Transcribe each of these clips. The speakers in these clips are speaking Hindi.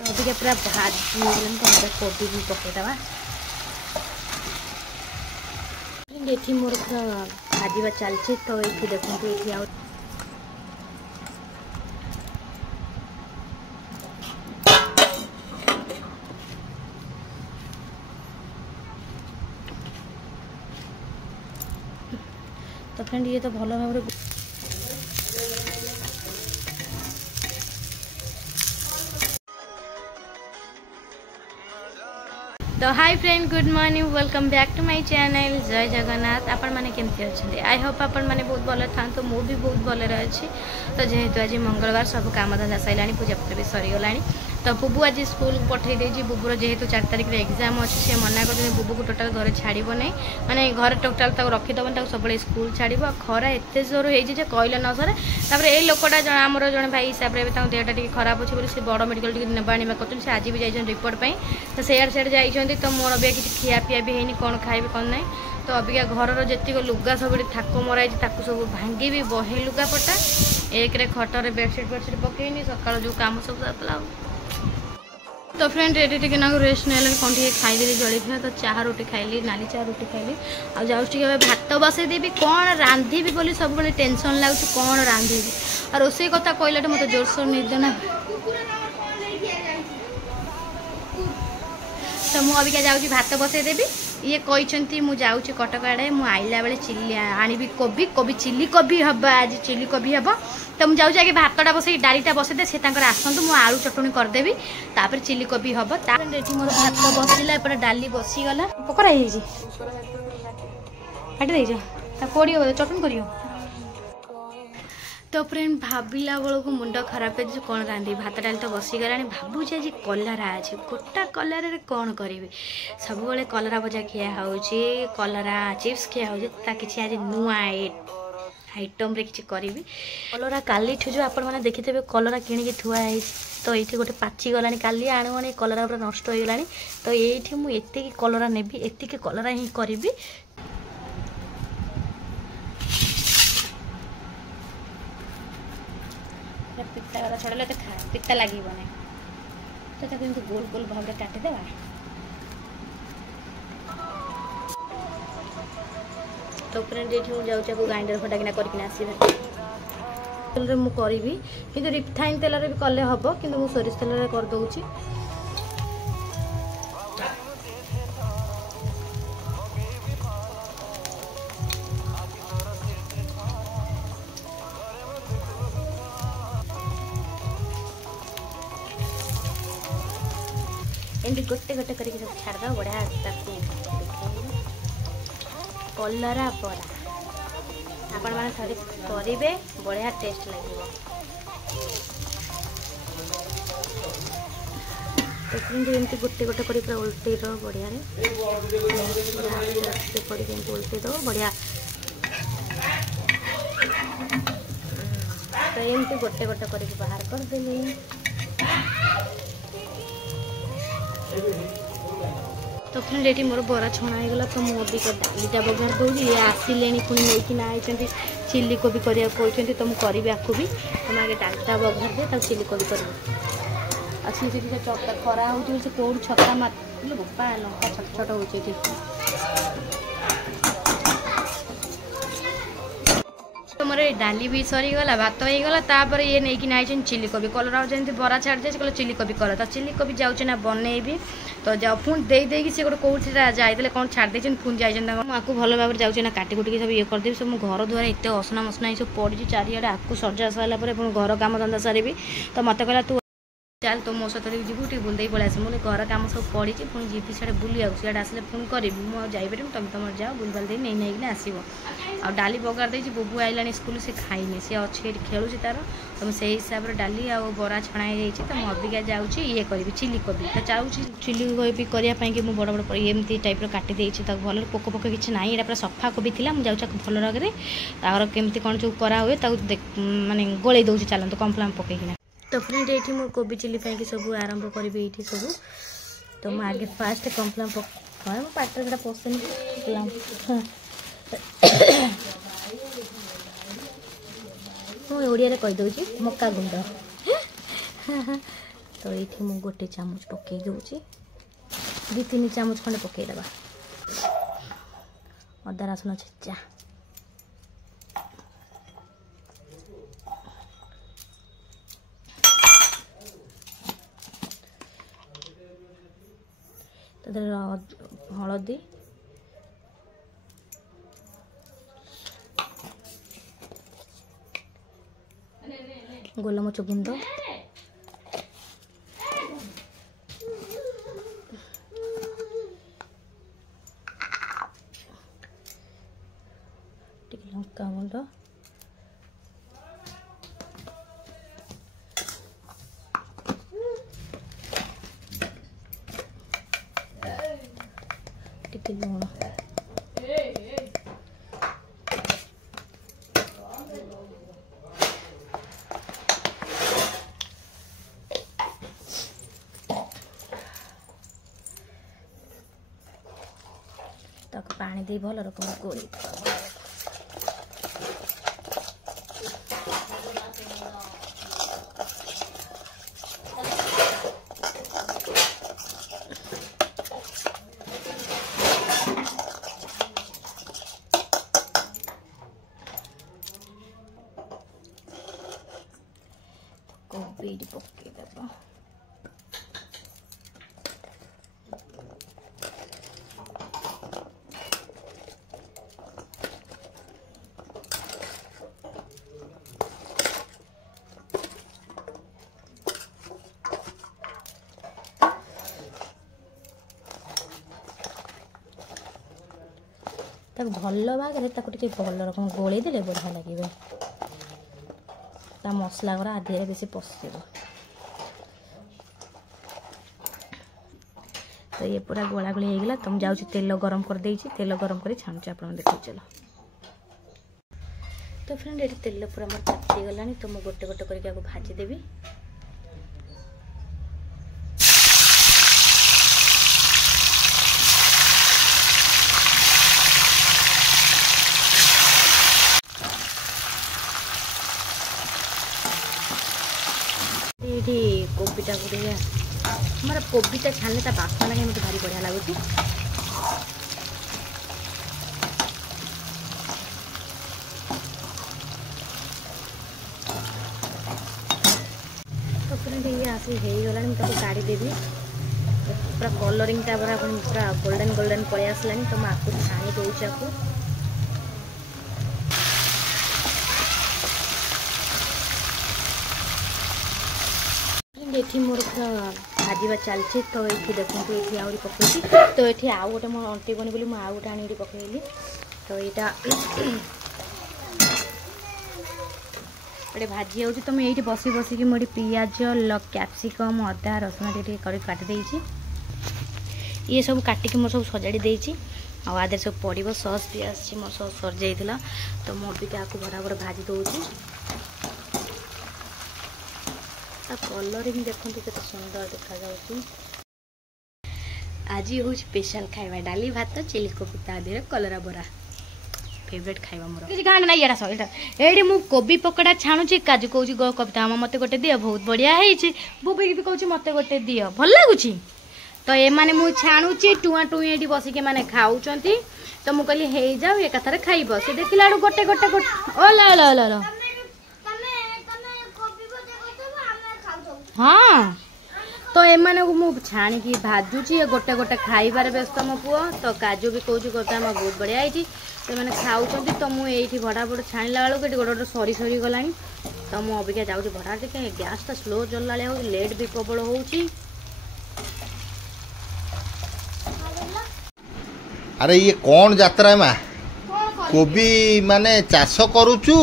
अभी पूरा भाजी कोबी भी पकईदवा ये मोर पूरा भाजवा चलती तो ये देखो ये आ तो फ्रेंड ये तो भल भाव तो hi friend good morning welcome back to my channel जय जगन्नाथ। आपण माने केमती अच्छे आई होप आपण माने बहुत भल था तो मु भी बहुत भल अच्छी। तो जेहेतु आज मंगलवार सब काम धंदा सैला पूजा पूजा भी सरीगला तो बुबू आज स्कूल पठे देजी बुबूर जेहेतु 4 तारिख में एग्जाम अच्छे से मना कर बुबू को टोटाल घर छाड़ नहीं माने घर टोटाल रखीदबन सब स्कूल छाड़ खरा एत जोर हो कहले न सर तापर ये लोकटा जन आमर जन भाई हिसाब से देहटा टी खराब अच्छे बोली बड़ मेडिकल नेबा आने कर आज भी जाइए रिपोर्ट पर तो सेआड़ सेआड़ जाइए तो मोर अभी किसी खिया पिया भी है कौन खाइबे कौन ना तो अबिका घर जी लुगा सब थाक मराई सब भांगी भी बहे लुगा पटा एक खटर बेडसीट बेडसीट पकईनी सका जो कम सब जाता तो फ्रेंड ये ना रेस्ट ना कौन टे खाईदे जलखिया तो चाह रोटी खाइली नाली चाह रोटी खाइली आ जाऊँ भात बसईदेवी कौन रांधि बोली सब बड़े टेंशन लगुच कौन रांधि और रोसे कथा कहला मत जोरसोर निदेना तो मुझे अबिका जाऊँ भात बसईदेवी ये कहते मुझे जाऊँगी कटक आड़े मुझे आइला बेले चिल्ली आनी कोबी कोबी चिल्ली कोबी हम आज चिल्ली कोबी हम तो मुझे जाऊँ आगे भातटा बस डालीटा बसईदे से आसतु मुझे आलू चटणी करदेवी तापर चिल्ली कोबी हम ये मोर भात बसला एपटे डाली बसीगला पकड़ा काटी कोड़ी चटणी कर तो फ्रेंड भाविला बेलू मुंड खराब है कौन रांधि भात डाली तो बसीगला भावुँ आज कलरा अच्छे गोटा कलर कौन करी सब कलरा भजा खिया हो कलरा चिप्स खिया हो कि आज नुआ आइटम रे किसी करी कलरा काली जो आपण मैंने देखिथे कलरा किणिकी थुआई तो ये गोटे पाची गलानी काली आणु आनी कलरा पूरा नष्ट हो गलानी तो ये मुझे कलरा नेबी एतिकी कलरा ही करी पिता वाला छड़े तो पिता लगे तो गोल गोल भाव में काटिदेवा तो फ्रेंड ये जाऊँ ग्राइंडर फटाकिना करके आसवे मुझे कि रिफाइन तेल भी कले हम कि सोरिष तेल करदे एमती गोटे गोटे करके सब छाड़ बढ़िया कलरा बरा आपण मैंने थोड़ी करेंगे बढ़िया टेस्ट लगे एमती गोटे गोटे कर पूरा उल्टे दो बढ़िया उल्टे दो बढ़िया तो एमती गोटे गोटे कर बाहर करदेली तो फ्रेंड ये मोर बरा छणा होगा तो मुझे डालीटा बघार दूसरी ये आसिले पुणी लेकिन आई चिल्ली कोबी करने कहते तो मुझे करी आपको भी तुम आगे डालटा बघार दे तब चिल्ली कोबी कर अच्छी से चक्का खरा हो कौन छक्का मार बोपा लंका छोट छोट हो मोर डाली भी सरीगला भात होगला तापर ये नहीं कि आई चिल्ली कोबी कलरा जमी बरा छाड़ जाए कहले चिल्ली कोबी कर तो चिल्ली कोबी जाऊँ ना बनईबी तो जाओ पुणी देदेकी सी गोटे कौटी जाते कौन छाड़ दे पुणी जाइए आपको भल भाव जाऊँ ना काटी कुटिकी सब ये करदेवी सब घर द्वारा एत असना मसना ये सब पड़ी चारिड़े आपको सजा सारापर पुणी घर कम धंदा सारी तो मत कहला तू चल तो मो सहित जीवु टे बुलदे पलि आस मुझे घर कम सब पड़ी पुणी जीवी सियाड़े बुली सियाड़े आसे पुणी करी मुझे जापर तुम तुम जाओ बुलबाल दे नहीं आसो आ डाली बगार दे बुबू आइलानी स्कूल से खाईनी सी अच्छे खेलुँ तार तो मुझे हिसाब से डाली आ बरा छणाई तो मुझे अबिका जाऊँगी ये करी चिल्ली कोबी तो चाहूँ चिल्ली कोबी करने कि बड़ बड़ एमती टाइप काटी देती भल पोक पोक किसी ना यहाँ पूरा सफा कोबी थी मुझे जाऊँ भल रगे तार केमती कौन जो कराए मानने गोल दूसरी चलते कम्प्लान पकईना तो फ्रेंड ये मुझे कोबी चिल्ली पाई सब आरंभ करी ये सब तो मुझे आगे फास्ट कम्प्लान पक पाटर पसंद मुझे ओडिया कहीदे मक्का गुंड तो ये मु गोटे चामच पकई दूची 2-3 चामच खंडे पकईदबा अदा रसुण छेचा हलदी गोलमरिच गुंड लंका गुंड लुण ताको पानी दे भल रकम गोली कोबी पके देबो भल भाग भल रकम गोली देले बढ़िया लगे मसला गुरा आधे बेसी पशिब तो ये पूरा गोला गोली होगा तो मुझे जाऊँ तेल गरम कर देइछि तेल गरम कर छाणुचे आप देखो चलो तो फ्रेंड ये तेल पूरा मोर ताती गलानी तो मुझे गोटे गोटे करके भाजी देवी ये कोबीटा गुड़िया हमारा कोबीटा छाने ता बास्ना लगे मुझे भारी बढ़िया लगुच तो फ्रेंड ये आसी गला मुझे काढ़ी देवी पूरा कलरिंग पूरा गोल्डन गोल्डन पलि आसला तो मुझे छाणी दूसरी आपको ये मोर भाजवा चलती तो ये देखो ये आहरी पकई तो ये आउ गोटे मोर अंटेबनी बोली आउ गोटे आनी पकईली तो यहाँ ये भाजी हो तो मुझे बसी बसिकी मोटी पियाज कैप्सिकम अदा रसुण काटी ये सब काटिकी मोर सब सजाड़ी देती आदि सब पड़ो सस भी आसी मोर सस सर जाइला तो मुझे क्या बराबर भाजी दूसरी कलरिंग देखो के सुंदर देखा आज हूँ स्पेशल खाइबा डाली भात चिली कोबी तादे कलरा बरा फेवरेट खाइबा मोर किसी गांड ना येरा सो एडी मु कोबी पकोड़ा छाणुची काजू कहूची गो कविता मामा मते गोटे दियो बहुत बढ़िया हेछि बुबी भी कहूची मते गोटे दियो भल लागुची तो ए माने मु छाणुची टुआ टुई एडी बसी के माने खाउचंती तो मु कहली हे जाऊ ए कथारे खाइबो से देखिलाडू गोटे गोटे गोटे ओ ला ला ला हाँ तो एमाने मु छाणी भाजुची गोटे गोटे खाइबार व्यस्त मो पुओ तो काजू भी कौच बहुत बढ़िया है तो मैंने खाऊँ तो मुझे भड़ा भड़ छाणिला बेलू गोटे गोटे सरी सरी गला तो मुझे अबिका जाऊँ भड़ा देखे गैसटा स्लो चलला लेट भी प्रबल हो अरे ये कौन यात्रा माँ कोबी माने चाष करुचु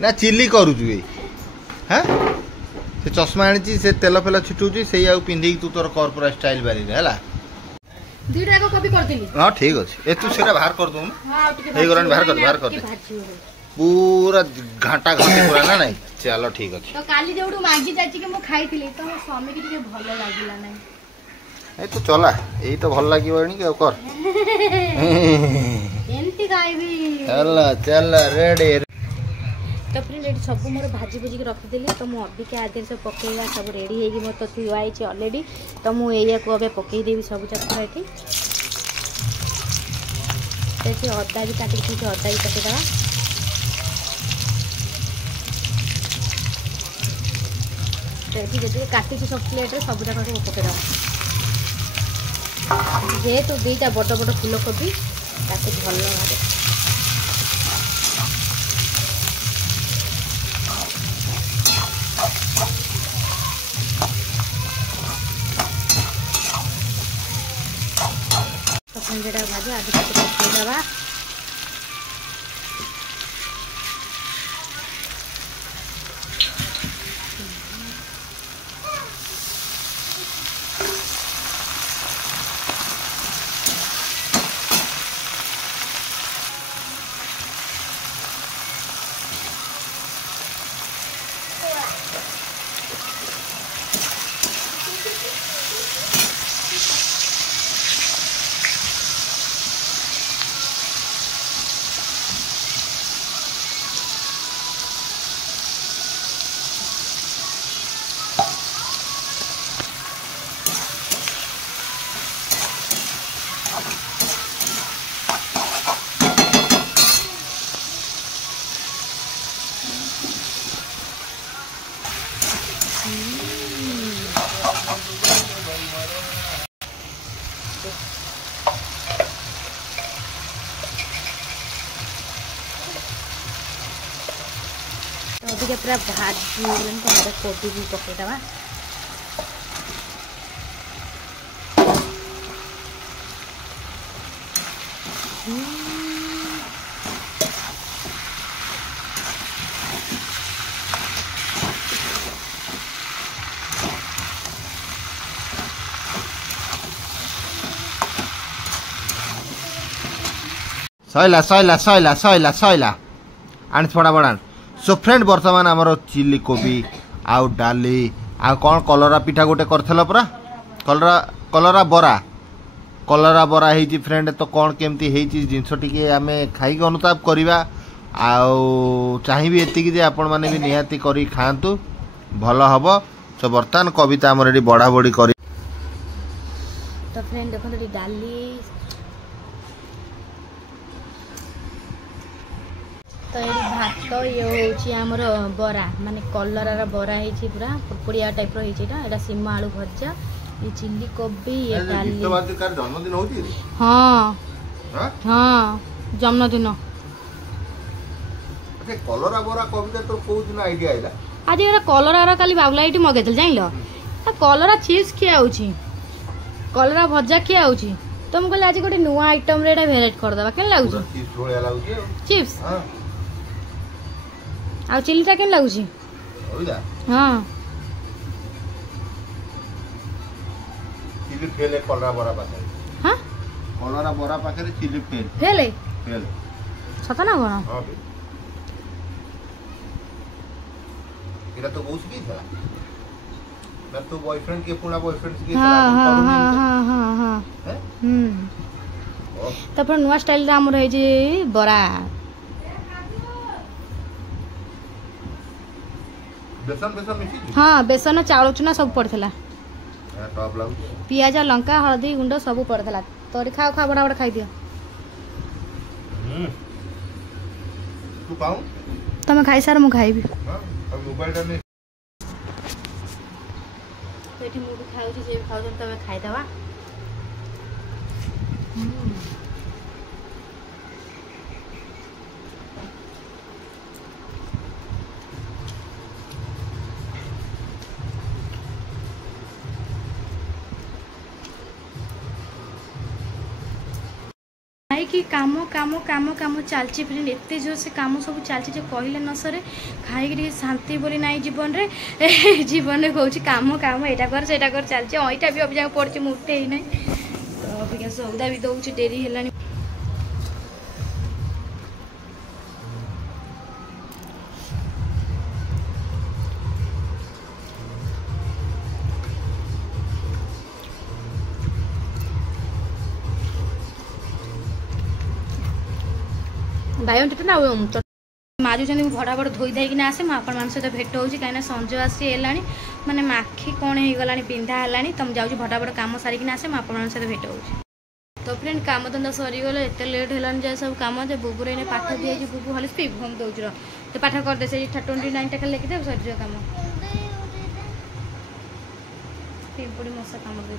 ना चिली करुचु ये हाँ से चश्मा आनी से तेल फेल छिटुची से पिंधि तू तोर कर पूरा स्टाइल बारी है दुईटा को कॉपी कर दिली हां ठीक अछि ए तू सेटा बाहर कर दो हां हे गरन बाहर कर दे पूरा घाटा घाटी पूरा ना नहीं चलो ठीक अछि तो काली जेउडू मागी जाची के मो खाइथिली तो मो स्वामी के भलो लागिला नहीं ए तो चला एई तो भल लागिबनी के कर एंती खाइबी चल चल रेडी तो फ्रेंड ये सब मोर भाजी भुजी रखीदी तो मुझे अबिका आधे सब पकईला सब रेडी होगी मोर तो थुआई अलरेडी तो मुझे को पकईदेवी सब जाक ये अदा भी काटिक अदा भी पकईदे तो ये काटी सब प्लेट सब जाक पकईद जेहेतु दुईटा बड़ बड़ फूलकोबी ताकि भल भाव जेटा भाजा आगे पकईदे अभी पूरा भाजी तो कोबी भी पकईदे सैला सैला सैला सैला सैला आण थोड़ा बड़ा सो फ्रेंड बर्तमान आमर चिली कोबी आउ डाली आ कौन कलरा पिठा गोटे करथल परा कलरा बरा होती फ्रेंड तो कौन केमती होती जिनस टी आम खाई अनुताप करवा आउ चाहिए एतिक जे आपण मैंने भी निहाती करी खातु भल हम सो बर्तमान कविता आमर ये बढ़ा बढ़ी कर तो फ्रेंड देखो डाली तो ये भात ये हूँ बरा माने कलरार बरा है पूरा पुड़पुड़िया टाइप रहा सीम आलू भजा ये चिल्ली कोबी ये डाली जन्मदिन हो हाँ हाँ जन्मदिन कलरा बरा कविता तो कौ दिन आइडिया आइला आज ये कलरार काली बाबुला ये मगेद जान कलरा चिप्स खिया कलरा भजा खिया तो मुझे कहले आज गोटे नुआ आइटम रे भेराइट करदे के चिप्स आ चिल्लीटा केन लगुच हाँ चिल्ली फेल कलरा बरा पाखे हाँ कलरा बरा पाखे चिल्ली फेल फेल फेल सत ना कोन हां बे एरा तो बहुत की था ना तो बॉयफ्रेंड के पूरा बॉयफ्रेंड के हां हां हां हां हां तो पर नुआ स्टाइल रा हमर है जे बरा बेसन बेसन मिसी हाँ बेसन चाउल चुना सब पड़थला टॉप लागु पियाज लंका हल्दी गुंड सब पड़थला तोरी खाओ खा बड़ा बड़ा खाई दियो तू पाऊ तमे खाई सार मु खाइबी हां अब मोबाइल टा में सेठी मु भी खाउ छी जे खाउ तमे खाई देबा कि काम काम काम काम चलती फ्रेंड एत जोर से काम सब चलती जो कहले न सरे खाई शांति बोली ना जीवन रे जीवन में कौच काम काम यहाँ कर से कर चलती अईटा भी अभी जाक पड़े मुठे ही ना तो अभी सौदा भी दौर डेरी है बायन टिट ना माजुचंदी भड़ाभड़ धोई देकिना आसे मु आपण मान सहित भेट होउची काइना संजय आसी एलानी माने माखी कोन हे गलानी पिंधा हलानी तम जाउची भड़ाभड़ काम सारिकिना आसे मु आपण मान सहित भेट होउची। तो फ्रेंड काम धंदा सरी गले एते लेट हेलानी जे सब काम जे बुबुर एने पाठ दिए जे बुबु हलिस पी भम दउछ र ते पाठ कर दे से 29 टका लेखि दे सरी काम पिंपुड़ी मसा काम दे